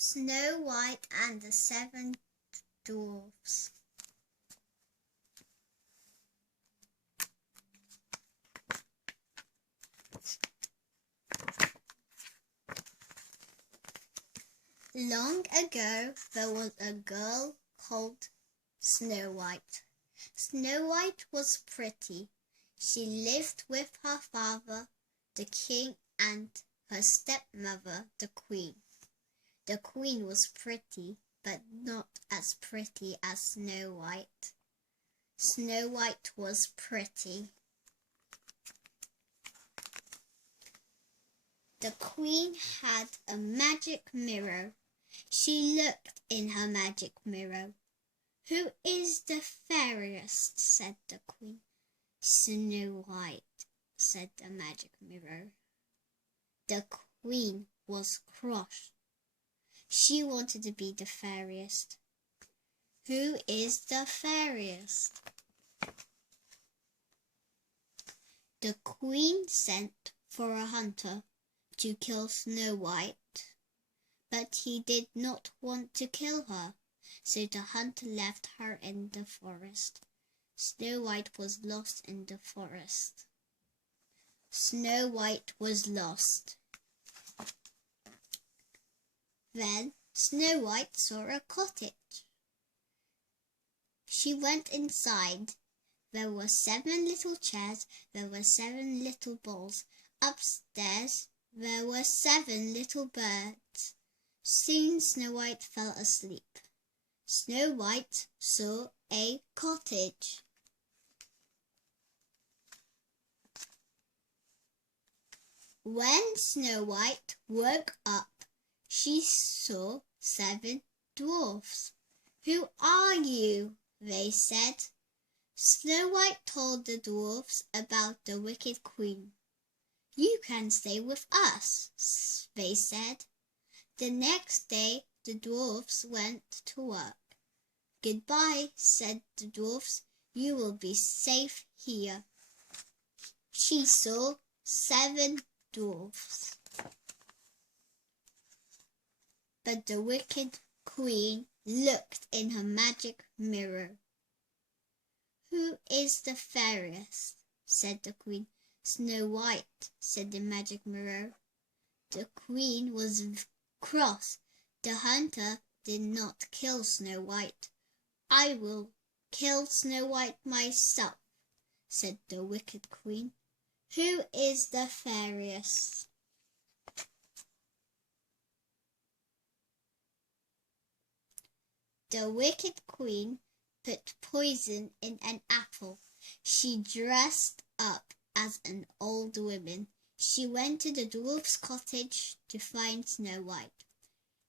Snow White and the Seven Dwarfs. Long ago, there was a girl called Snow White. Snow White was pretty. She lived with her father, the king, and her stepmother, the queen. The queen was pretty, but not as pretty as Snow White. Snow White was pretty. The queen had a magic mirror. She looked in her magic mirror. "Who is the fairest?" said the queen. "Snow White," said the magic mirror. The queen was cross. She wanted to be the fairest. "Who is the fairest?" The queen sent for a hunter to kill Snow White, but he did not want to kill her, so the hunter left her in the forest. Snow White was lost in the forest. Snow White was lost. Then Snow White saw a cottage. She went inside. There were 7 little chairs. There were 7 little balls. Upstairs there were 7 little birds. Soon Snow White fell asleep. Snow White saw a cottage. When Snow White woke up, she saw 7 dwarfs. "Who are you?" they said. Snow White told the dwarfs about the wicked queen. "You can stay with us," they said. The next day the dwarfs went to work. "Goodbye," said the dwarfs. "You will be safe here." She saw 7 dwarfs. But the wicked queen looked in her magic mirror. "Who is the fairest?" said the queen. "Snow White," said the magic mirror. The queen was cross. The hunter did not kill Snow White. "I will kill Snow White myself," said the wicked queen. "Who is the fairest?" The wicked queen put poison in an apple. She dressed up as an old woman. She went to the dwarf's cottage to find Snow White.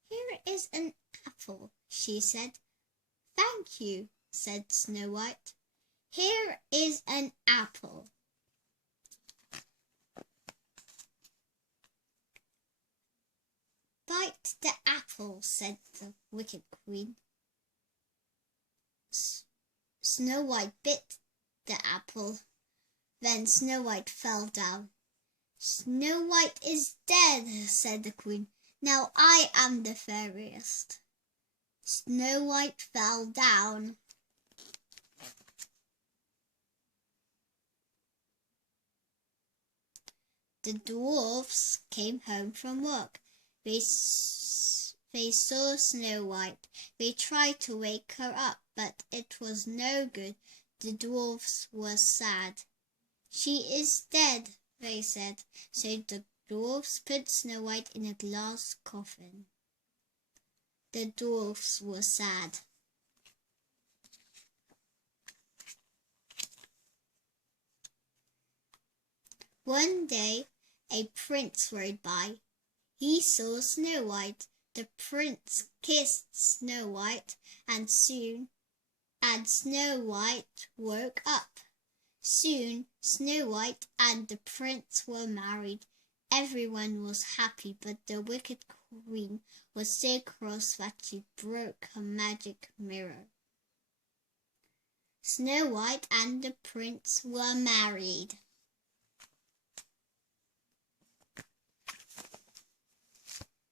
"Here is an apple," she said. "Thank you," said Snow White. "Here is an apple." "Bite the apple," said the wicked queen. Snow White bit the apple. Then Snow White fell down. "Snow White is dead," said the queen. "Now I am the fairest." Snow White fell down. The dwarfs came home from work. They saw Snow White. They tried to wake her up, but it was no good. The dwarfs were sad. "She is dead," they said. So the dwarfs put Snow White in a glass coffin. The dwarfs were sad. One day, a prince rode by. He saw Snow White. The prince kissed Snow White, and Snow White woke up. Soon Snow White and the prince were married. Everyone was happy, but the wicked queen was so cross that she broke her magic mirror. Snow White and the prince were married.